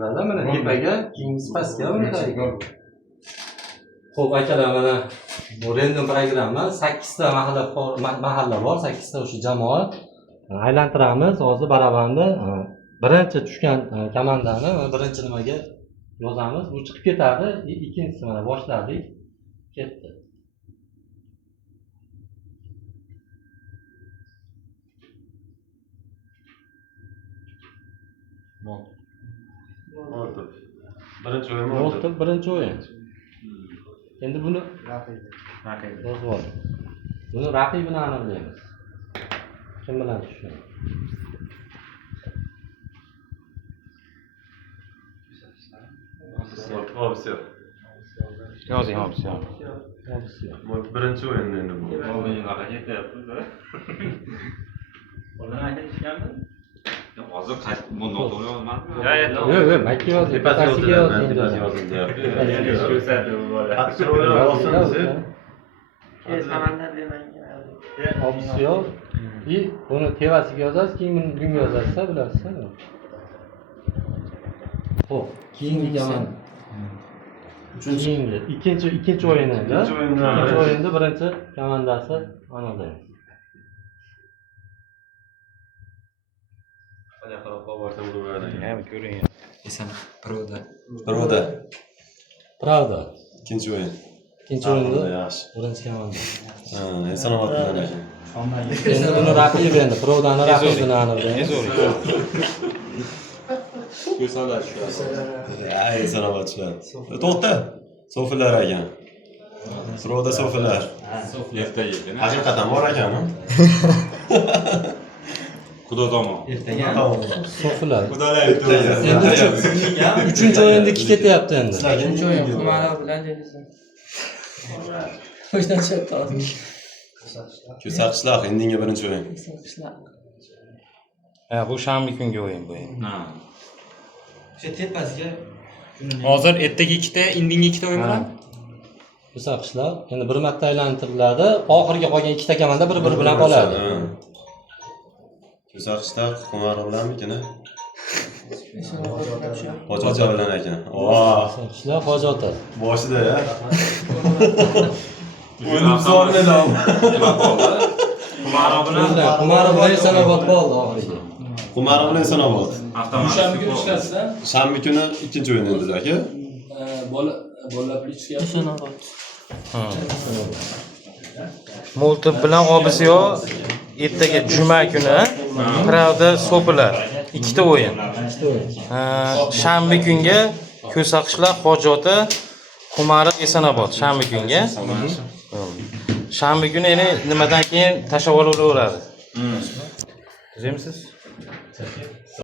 Mana tepaga, keyingi pastga o'rnatadi. Xo'p, akalar, mana bu random programma 8 ta mahalla bor, 8 ta o'sha jamoat. Aylantiramiz. Hozir barabarni birinchi tushgan komandani birinchi nimaga yozamiz. Bu chiqib ketadi. Ikkinchisi mana boshladik. Ketdi. Oldu. Birinchi o'yin Oldu, birinchi o'yin. Endi buni yozib oling. Buni raqibini aniqlaymiz. Kim bilan tushgan? Hobisi. Yozing, hobisi. Birinchi o'yin endi bu. O'yinlarga ketyapti-da. Oldin aytishganmi? Hozir bundan to'g'ri yozmadimi? Yo'q, makka yozing. Tepasiga yozing deyapti. Hobisi yo'q. Buni tevasiga yozasiz, keyin bunga yozasiz, bilasizmi? Xo'p, keyingi komanda. Ikkinchi o'yinda. Ikkinchi o'yinda birinchi komandasi aniqlaymiz. Qanday qarab qo'yarsan bu yerda? Ham ko'ring. Esan, Proda. Pravda. Ikkinchi o'yin. Ikkinchi o'yinda Yaxshi. birinchi komanda. Eson-omon bilan ekan. Endi buni raqibi endi Provdani raqibini aniqlaymiz. Eson-omon tushadi. To'xta. So'filar ekan. Proda so'filar. Ertaga. Haqiqatan bor ekanmi? Xudo tomon. So'filar. Xudolar Endi uchinchi o'yinda ikki ketyapti endi. Uchinchi o'yin Xumaro bilan Deniz. O'shdan chiqdi. Ko'rsatishlar endingi birinchi o'yin. Bu shanba kungi o'yin bu. O'sha tepasiga Hozir ertaga ikkita, indinga ikkita o'yin bilan. Ko'rsatishlar endi bir marta aylantiriladi. Oxirgi qolgan ikkita komanda bir-biri bilan qoladi. Ko'rsatishlar Xumaro bilanmikin? Hojocha bilan ekan. Ko'rsatishlar Hojota. Boshida ya. O'yin zorlaydi. Xumaro bilan Xumaro bilan Esanobod qoldi oxiriga. Xumaro bilan Esanobod. avtomatik. Kuni chiqasizlar. Shanba kuni ikkinchi o'yin edi aka. Bola plichga. Esanobod. Multib bilan Obisiyo ertaga juma kuni Pravda So'pilar ikkita o'yin. Shanba kunga Ko'saqishlar Hojota Xumaro Esanobod shanba kunga. Shanba kuni yana nimadan keyin tashabbur bo'laveradi. Bizemsiz?